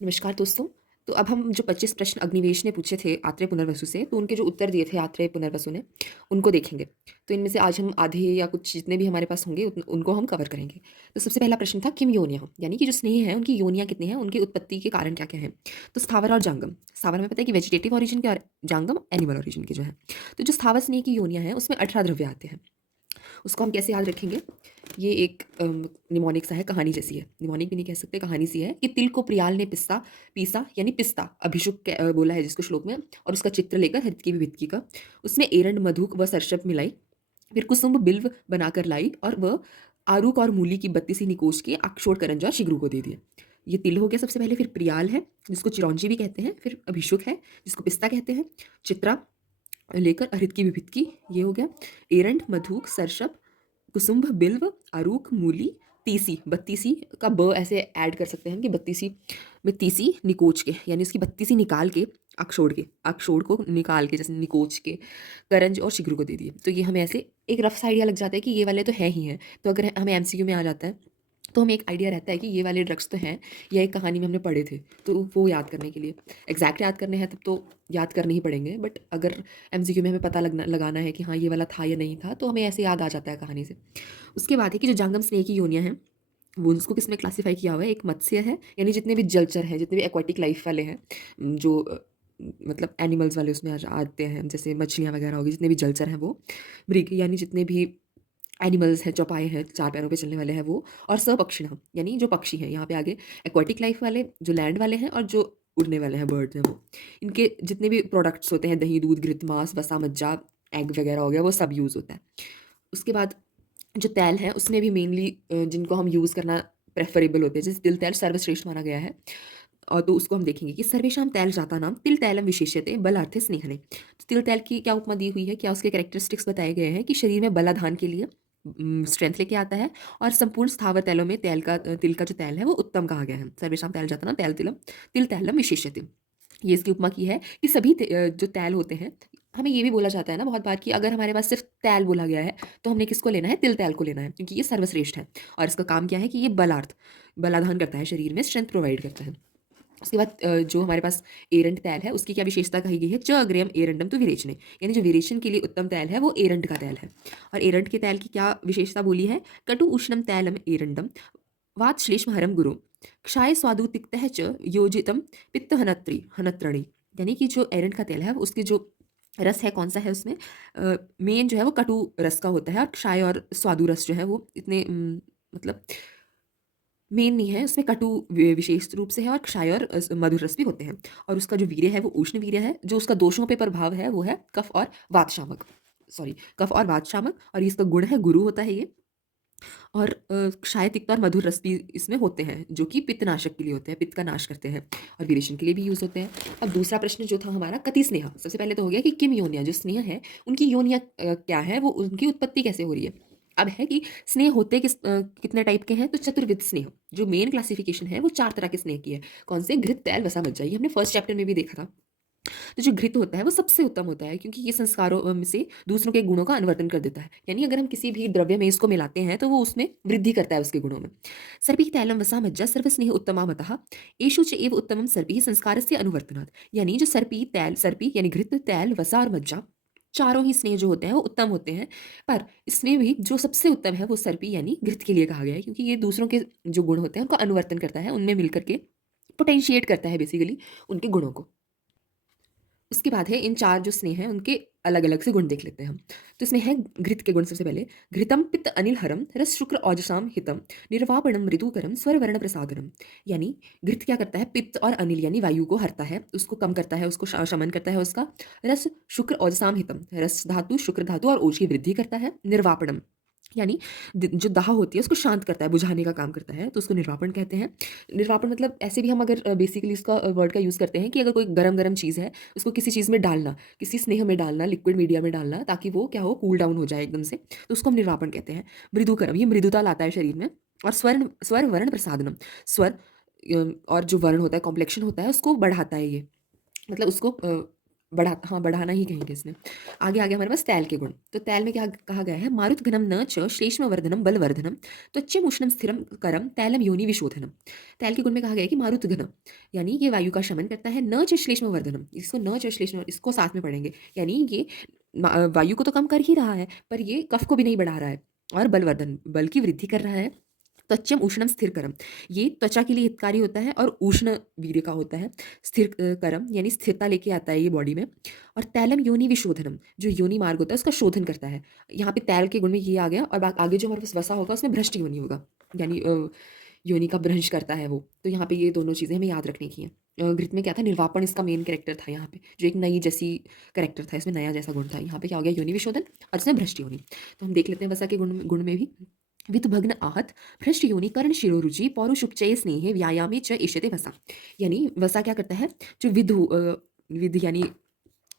नमस्कार दोस्तों। तो अब हम जो 25 प्रश्न अग्निवेश ने पूछे थे आत्रेय पुनर्वसु से, तो उनके जो उत्तर दिए थे आत्रेय पुनर्वसु ने, उनको देखेंगे। तो इनमें से आज हम आधे या कुछ जितने भी हमारे पास होंगे उनको हम कवर करेंगे। तो सबसे पहला प्रश्न था किम योनियाँ, यानी कि जो स्नेह है उनकी योनियाँ कितनी हैं, उनकी उत्पत्ति के कारण क्या-क्या हैं। तो स्थावर और जांगम। स्थावर में पता है कि वेजिटेटिव ओरिजिन के और जांगम एनिमल ओरिजिन के जो है। तो जो स्थावर स्नेह की योनियाँ हैं उसमें 18 द्रव्य आते हैं। उसको हम कैसे याद रखेंगे? ये एक निमोनिक सा है, कहानी जैसी है। निमोनिक भी नहीं कह सकते, कहानी सी है कि तिल को प्रियाल ने पीसा यानी पिस्ता अभिषुक बोला है जिसको श्लोक में, और उसका चित्र लेकर हृत की विभित्ति का उसमें एरंड मधुक व सरसप मिलाई, फिर कुसुम्भ बिल्व बनाकर लाई और वह आरूक और मूली की बत्ती सी निकोच के अक्षोड़ करंजा और शिग्रू को दे दिया। ये तिल हो गया सबसे पहले, फिर प्रियाल है जिसको चिरौंजी भी कहते हैं, फिर अभिषुक है जिसको पिस्ता कहते हैं, चित्रा लेकर हृत की विभित्ति ये हो गया, एरंड मधुक सरसप कुसुम्भ बिल्व आरूख मूली तीसी, बत्तीसी का ब ऐसे ऐड कर सकते हैं कि बत्तीसी में तीसी निकोच के, यानी उसकी बत्तीसी निकाल के अक्षोड़ को निकाल के जैसे निकोच के करंज और शिग्रू को दे दिए। तो ये हमें ऐसे एक रफ सा आइडिया लग जाता है कि ये वाले तो हैं ही हैं। तो अगर हमें एमसीक्यू में आ जाता है तो हमें एक आइडिया रहता है कि ये वाले ड्रग्स तो हैं, या एक कहानी में हमने पढ़े थे, तो वो याद करने के लिए। एग्जैक्ट याद करने हैं तब तो याद करने ही पड़ेंगे, बट अगर एमसीक्यू में हमें पता लगाना है कि हाँ ये वाला था या नहीं था, तो हमें ऐसे याद आ जाता है कहानी से। उसके बाद है कि जो जांगम स्नेह की योनियाँ हैं वो उसको किसमें क्लासीफाई किया हुआ है। एक मत्स्य है, यानी जितने भी जलचर हैं, जितने भी एक्वाटिक लाइफ वाले हैं, जो मतलब एनिमल्स वाले उसमें आते हैं, जैसे मछलियाँ वगैरह होगी, जितने भी जलचर हैं वो। मृग यानी जितने भी एनिमल्स हैं, चौपाए हैं, चार पैरों पे चलने वाले हैं वो। और सपक्षिणः यानी जो पक्षी हैं, यहाँ पे आगे एक्वाटिक लाइफ वाले, जो लैंड वाले हैं और जो उड़ने वाले हैं बर्ड्स हैं वो। इनके जितने भी प्रोडक्ट्स होते हैं, दही दूध घृत मांस वसा मज्जा एग वगैरह हो गया, वो सब यूज़ होता है। उसके बाद जो तेल है उसमें भी मेनली जिनको हम यूज़ करना प्रेफरेबल होते हैं, जैसे तिल तेल सर्वश्रेष्ठ माना गया है। और तो उसको हम देखेंगे कि सर्वेषां तैल जाता नाम तिल तैलम विशेष्यते बलार्थे स्नेहने। तो तिल तैल की क्या उपमा दी हुई है, क्या उसके कैरेक्टरिस्टिक्स बताए गए हैं कि शरीर में बलाधान के लिए स्ट्रेंथ लेके आता है, और संपूर्ण स्थावर तैलों में तिल का जो तैल है वो उत्तम कहा गया है। सर्वेषां तैल जाता नाम तिल तैलम विशेष्यते। ये इसकी उपमा की है कि सभी जो तैल होते हैं, हमें ये भी बोला जाता है ना बहुत बार कि अगर हमारे पास सिर्फ तैल बोला गया है तो हमने किसको लेना है, तिल तैल को लेना है, क्योंकि ये सर्वश्रेष्ठ है। और इसका काम क्या है कि ये बलाधान करता है, शरीर में स्ट्रेंथ प्रोवाइड करता है। उसके बाद जो हमारे पास एरंड तैल है उसकी क्या विशेषता कही गई है, च अग्रयम एरंडम तो विरेचने, यानी जो विरेचन के लिए उत्तम तैल है वो एरंड का तैल है। और एरंड के तैल की क्या विशेषता बोली है, कटु उष्णम तैलम एरंडम वात श्लेष्म हरम गुरु क्षाय स्वादु तिक्तः च योजितम पित्त हनत्रणी। यानी कि जो एरंड का तेल है उसके जो रस है कौन सा है उसमें, मेन जो है वो कटु रस का होता है, और क्षाय और स्वादु रस जो है वो इतने मतलब मेन नहीं है उसमें, कटु विशेष रूप से है, और क्षाय और मधुर रस भी होते हैं। और उसका जो वीर्य है वो उष्ण वीर्य है, जो उसका दोषों पे प्रभाव है वो है कफ और वात शामक, सॉरी कफ और वात शामक, और इसका गुण है गुरु होता है ये। और क्षाय तिक्त और मधुर रस भी इसमें होते हैं, जो कि पित्तनाशक के लिए होते हैं, पित्त का नाश करते हैं, और विरेचन के लिए भी यूज़ होते हैं। अब दूसरा प्रश्न जो था हमारा कति स्नेह, सबसे पहले तो हो गया कि किम योनिया, जो स्नेह है उनकी योनिया क्या है, वो उनकी उत्पत्ति कैसे हो रही है। अब है कि स्नेह होते कितने टाइप के हैं, तो चतुर्विध स्नेह जो मेन क्लासिफिकेशन है वो 4 तरह के स्नेह की है। कौन से, घृत तैल वसा मज्जा, ये हमने फर्स्ट चैप्टर में भी देखा था। तो जो घृत होता है वो सबसे उत्तम होता है, क्योंकि ये संस्कारों में से दूसरों के गुणों का अनुवर्तन कर देता है। यानी अगर हम किसी भी द्रव्य में इसको मिलाते हैं तो वो उसमें वृद्धि करता है उसके गुणों में। सर्पी तैलम वसा मज्जा सर्वस्नेह उत्तमा मतः एषु च एव उत्तमम सर्पी संस्कार से अनुवर्तनात्। यानी जो सर्पी यानी घृत तैल वसा और मज्जा, चारों ही स्नेह जो होते हैं वो उत्तम होते हैं। पर इसमें भी जो सबसे उत्तम है वो सर्पी यानी घृत के लिए कहा गया है, क्योंकि ये दूसरों के जो गुण होते हैं उनको अनुवर्तन करता है, उनमें मिलकर के पोटेंशिएट करता है बेसिकली उनके गुणों को। उसके बाद है इन 4 जो स्नेह हैं उनके अलग-अलग से गुण देख लेते हैं हम। तो इसमें है घृत के गुण सबसे पहले, घृतम पित्त अनिल हरम रस शुक्र औजसाम हितम निर्वापणम मृदुकरम स्वर वर्ण प्रसादनम। यानी घृत क्या करता है, पित्त और अनिल यानी वायु को हरता है, उसको कम करता है, उसको शमन करता है उसका। रस शुक्र औजसाम हितम, रस धातु शुक्र धातु और ओज की वृद्धि करता है। निर्वापणम यानी जो दाह होती है उसको शांत करता है, बुझाने का काम करता है, तो उसको निर्वापण कहते हैं। निर्वापण मतलब ऐसे भी हम अगर बेसिकली इसका वर्ड का यूज़ करते हैं कि अगर कोई गरम-गरम चीज़ है, उसको किसी चीज़ में डालना, किसी स्नेह में डालना, लिक्विड मीडिया में डालना, ताकि वो क्या हो, कूल डाउन हो जाए एकदम से, तो उसको हम निर्वापण कहते हैं। मृदुकरम, ये मृदुता लाता है शरीर में। और स्वर वर्ण प्रसादनम, और जो वर्ण होता है, कॉम्प्लेक्शन होता है, उसको बढ़ाता है ये, मतलब उसको बढ़ाना ही कहेंगे इसमें। आगे आगे हमारे पास तैल के गुण। तो तैल में क्या कहा गया है, मारुत घनम न च श्लेष्मवर्धनम बलवर्धनम त्वच्चम उष्णम स्थिरम करम तैलम योनि विशोधनम। तैल के गुण में कहा गया है कि मारुत घनम यानी ये वायु का शमन करता है, न च श्लेष्मवर्धनम, इसको न च श्लेष्म इसको साथ में पढ़ेंगे, यानी ये वायु को तो कम कर ही रहा है पर ये कफ को भी नहीं बढ़ा रहा है, और बलवर्धन बल की वृद्धि कर रहा है। त्वचम उष्णम स्थिर करम, ये त्वचा के लिए हितकारी होता है और उष्ण वीर्य का होता है। स्थिर करम यानी स्थिरता लेके आता है ये बॉडी में। और तैलम योनि विशोधनम, जो योनि मार्ग होता है उसका शोधन करता है। यहाँ पे तैल के गुण में ये आ गया, और आगे जो हमारे पास वसा होगा उसमें भ्रष्ट योनि होगा, यानी योनि का भ्रंश करता है वो। तो यहाँ पे ये दोनों चीज़ें हमें याद रखने की हैं। घृत में क्या था, निर्वापन इसका मेन कैरेक्टर था यहाँ पे, जो एक नई जैसी कैरेक्टर था, इसमें नया जैसा गुण था। यहाँ पे क्या हो गया, योनि विशोधन और इसमें भ्रष्ट योनि। तो हम देख लेते हैं वसा के गुण में भी। वितभग्न आहत भ्रष्ट योनि कर्ण शिरोरुचि पौरुषुपचय स्नेहे व्यायामे च इष्यते वसा। यानी वसा क्या करता है, जो विध यानी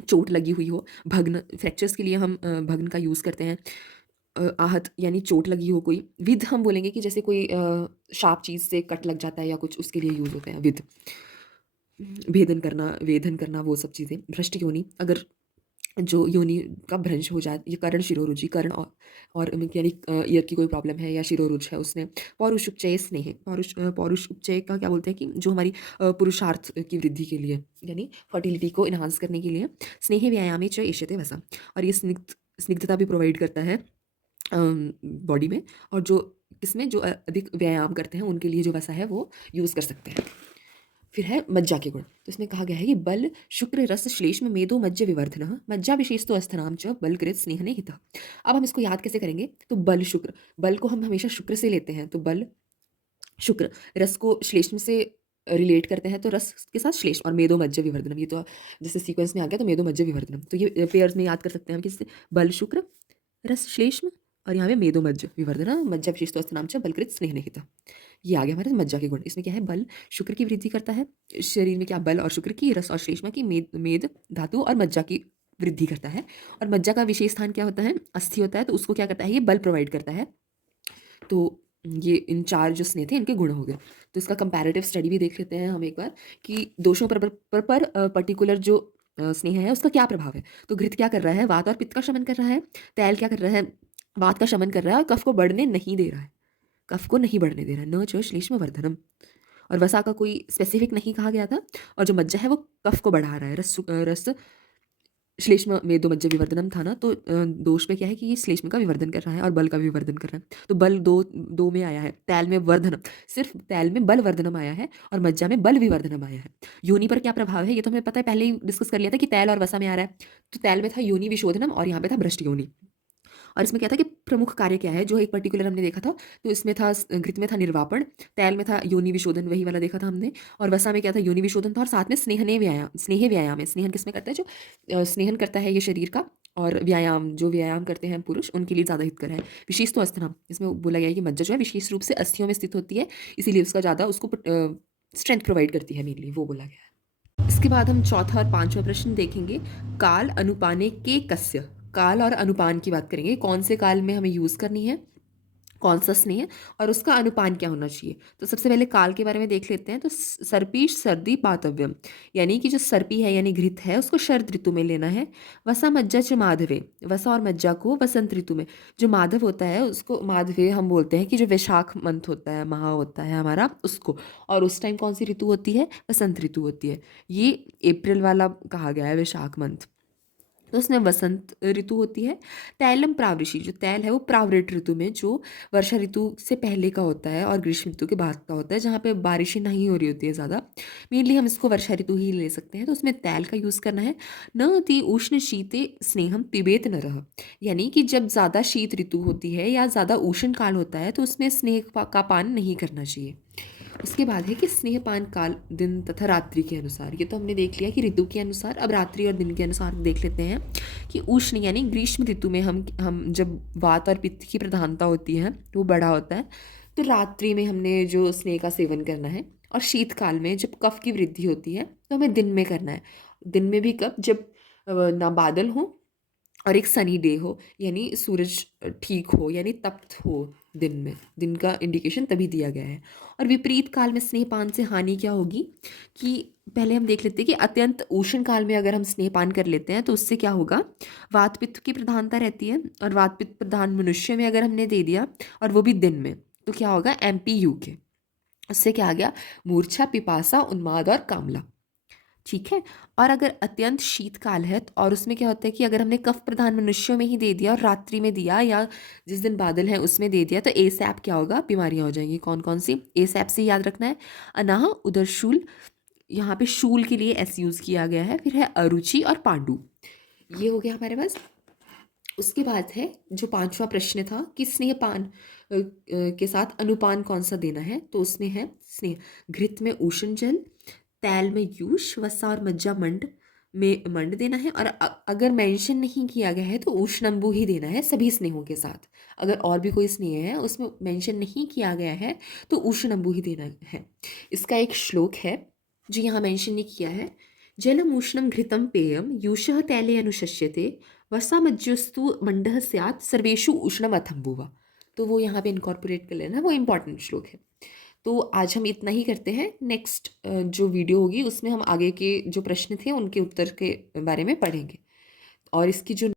चोट लगी हुई हो, भग्न फ्रैक्चर्स के लिए हम भग्न का यूज़ करते हैं। आहत यानी चोट लगी हो कोई, विध हम बोलेंगे कि जैसे कोई शार्प चीज़ से कट लग जाता है या कुछ, उसके लिए यूज़ होते हैं विध। वेधन करना वो सब चीज़ें। भ्रष्ट योनि, अगर जो योनि का भ्रंश हो जाए, ये कर्ण शिरोरुचि, कर्ण और यानी ईयर की कोई प्रॉब्लम है या शिरोरुच है उसने। पौरुष उपचय स्नेह, पौरुष उपचय का क्या बोलते हैं कि जो हमारी पुरुषार्थ की वृद्धि के लिए, यानी फर्टिलिटी को इन्हांस करने के लिए। स्नेह व्यायामे च इष्यते वसा, और ये स्निग्धता भी प्रोवाइड करता है बॉडी में। और जो किसमें, जो अधिक व्यायाम करते हैं उनके लिए जो वसा है वो यूज़ कर सकते हैं। फिर है मज्जा के गुण। तो इसमें कहा गया है कि बल शुक्र रस श्लेष्म मेदो मज्ज विवर्धन मज्जा विशेष तो अस्थनाम च बल कृत स्नेहने हित। अब हम इसको याद कैसे करेंगे, तो बल शुक्र, बल को हम हमेशा शुक्र से लेते हैं, तो बल शुक्र, रस को श्लेष्म से रिलेट करते हैं, तो रस के साथ श्लेष्म, और मेदो मज्ज विवर्धनम, ये तो जैसे सीक्वेंस में आ गया, तो मेदो मज्ज विवर्धनम, तो ये पेयर्स में याद कर सकते हैं हम किससे, बल शुक्र रस श्लेष्म, और यहाँ पे मेदो मज्ज विवर्धना मज्जा विशेष तो अस्थनाम च बलकृत स्नेह निहित। ये आ गया हमारे मज्जा के गुण। इसमें क्या है, बल शुक्र की वृद्धि करता है शरीर में, क्या बल और शुक्र की, रस और श्लेष्मा की, मेद धातु और मज्जा की वृद्धि करता है। और मज्जा का विशेष स्थान क्या होता है, अस्थि होता है, तो उसको क्या करता है, ये बल प्रोवाइड करता है। तो ये इन चार जो स्नेह थे इनके गुण हो गए। तो इसका कंपैरेटिव स्टडी भी देख लेते हैं हम एक बार, कि दोषों पर पर्टिकुलर जो स्नेह है उसका क्या प्रभाव है। तो घृत क्या कर रहा है, वात और पित्त का शमन कर रहा है। तैल क्या कर रहा है, वात का शमन कर रहा है और कफ को बढ़ने नहीं दे रहा है, कफ को नहीं बढ़ने दे रहा है, न च श्लेष्म वर्धनम। और वसा का कोई स्पेसिफिक नहीं कहा गया था। और जो मज्जा है वो कफ को बढ़ा रहा है, रस श्लेष्म में दो मज्जा विवर्धनम था ना, तो दोष में क्या है कि ये श्लेष्म का विवर्धन कर रहा है और बल का भी विवर्धन कर रहा है। तो बल दो दो में आया है, तैल में वर्धनम, सिर्फ तैल में बल वर्धनम आया है और मज्जा में बल विवर्धनम आया है। योनि पर क्या प्रभाव है, ये तो हमें पता है, पहले ही डिस्कस कर लिया था कि तैल और वसा में आ रहा है। तो तैल में था योनि विशोधनम और यहाँ पे था भ्रष्ट योनि। और इसमें क्या था कि प्रमुख कार्य क्या है, जो एक पर्टिकुलर हमने देखा था, तो इसमें था घृत में था निर्वापण, तैल में था योनि विशोधन, वही वाला देखा था हमने। और वसा में क्या था, योनि विशोधन था, और साथ में स्नेह व्यायाम है। स्नेहन किसमें करता है, जो स्नेहन करता है ये शरीर का, और व्यायाम जो व्यायाम करते हैं पुरुष उनके लिए ज़्यादा हितकर है। विशेष तो अस्थनाम, इसमें बोला गया है कि मज्जा जो है विशेष रूप से अस्थियों में स्थित होती है, इसीलिए उसका ज़्यादा उसको स्ट्रेंथ प्रोवाइड करती है, मेनली वो बोला गया है। इसके बाद हम चौथा और पांचवा प्रश्न देखेंगे, काल अनुपाने के कस्य। काल और अनुपान की बात करेंगे, कौन से काल में हमें यूज़ करनी है, कौन सा स्नेह, और उसका अनुपान क्या होना चाहिए। तो सबसे पहले काल के बारे में देख लेते हैं। तो सर्पी सर्दी पातव्यम, यानी कि जो सर्पी है यानी घृत है उसको शरद ऋतु में लेना है। वसा मज्जा च माधवे, वसा और मज्जा को वसंत ऋतु में। जो माधव होता है उसको माधवे हम बोलते हैं, कि जो वैशाख मंथ होता है, माह होता है हमारा, उसको। और उस टाइम कौन सी ऋतु होती है, वसंत ऋतु होती है। ये अप्रैल वाला कहा गया है वैशाख मंथ, तो उसमें वसंत ऋतु होती है। तैलम प्रावृषि, जो तैल है वो प्रावृत ऋतु में, जो वर्षा ऋतु से पहले का होता है और ग्रीष्म ऋतु के बाद का होता है, जहाँ पे बारिशें नहीं हो रही होती है ज़्यादा। मेनली हम इसको वर्षा ऋतु ही ले सकते हैं, तो उसमें तैल का यूज़ करना है। न अति उष्ण शीते स्नेहम पिबेत न रह, यानी कि जब ज़्यादा शीत ऋतु होती है या ज़्यादा उष्ण काल होता है तो उसमें स्नेह का पान नहीं करना चाहिए। उसके बाद है कि स्नेहपान काल दिन तथा रात्रि के अनुसार। ये तो हमने देख लिया कि ऋतु के अनुसार, अब रात्रि और दिन के अनुसार देख लेते हैं कि उष्ण यानी ग्रीष्म ऋतु में हम जब वात और पित्त की प्रधानता होती है वो बड़ा होता है, तो रात्रि में हमने जो स्नेह का सेवन करना है। और शीतकाल में जब कफ की वृद्धि होती है तो हमें दिन में करना है। दिन में भी कब, जब ना बादल हो और एक सनी डे हो, यानी सूरज ठीक हो, यानी तप्त हो, दिन में, दिन का इंडिकेशन तभी दिया गया है। और विपरीत काल में स्नेहपान से हानि क्या होगी कि पहले हम देख लेते हैं कि अत्यंत उष्ण काल में अगर हम स्नेहपान कर लेते हैं तो उससे क्या होगा, वात पित्त की प्रधानता रहती है, और वात पित्त प्रधान मनुष्य में अगर हमने दे दिया और वो भी दिन में, तो क्या होगा, एमपीयू के, उससे क्या आ गया, मूर्छा, पिपासा, उन्माद और कामला। ठीक है। और अगर अत्यंत शीतकाल है और उसमें क्या होता है कि अगर हमने कफ प्रधान मनुष्यों में ही दे दिया और रात्रि में दिया या जिस दिन बादल है उसमें दे दिया, तो एसैप क्या होगा, बीमारियां हो जाएंगी। कौन कौन सी, एसैप से याद रखना है, अनाह, उदरशूल, यहाँ पे शूल के लिए एस यूज़ किया गया है, फिर है अरुचि और पांडु। ये हो गया हमारे पास। उसके बाद है जो पांचवा प्रश्न था कि स्नेहपान के साथ अनुपान कौन सा देना है, तो उसमें है स्नेह, घृत में उष्ण जल, तैल में यूष, वसा और मज्जा मंड में मंड देना है। और अगर मेंशन नहीं किया गया है तो उष्णंबु ही देना है सभी स्नेहों के साथ। अगर और भी कोई स्नेह है उसमें मेंशन नहीं किया गया है तो उष्णंबु ही देना है। इसका एक श्लोक है जो यहाँ मेंशन नहीं किया है, जलम उष्णम घृतम पेयम यूषः तैले अनुशस्यते वसामज्जस्तु मंडः स्यात् सर्वेषु उष्णम अथम्बुवा। तो वो यहाँ पे इनकॉर्पोरेट कर लेना, वो इंपॉर्टेंट श्लोक है। तो आज हम इतना ही करते हैं। नेक्स्ट जो वीडियो होगी उसमें हम आगे के जो प्रश्न थे उनके उत्तर के बारे में पढ़ेंगे, और इसकी जो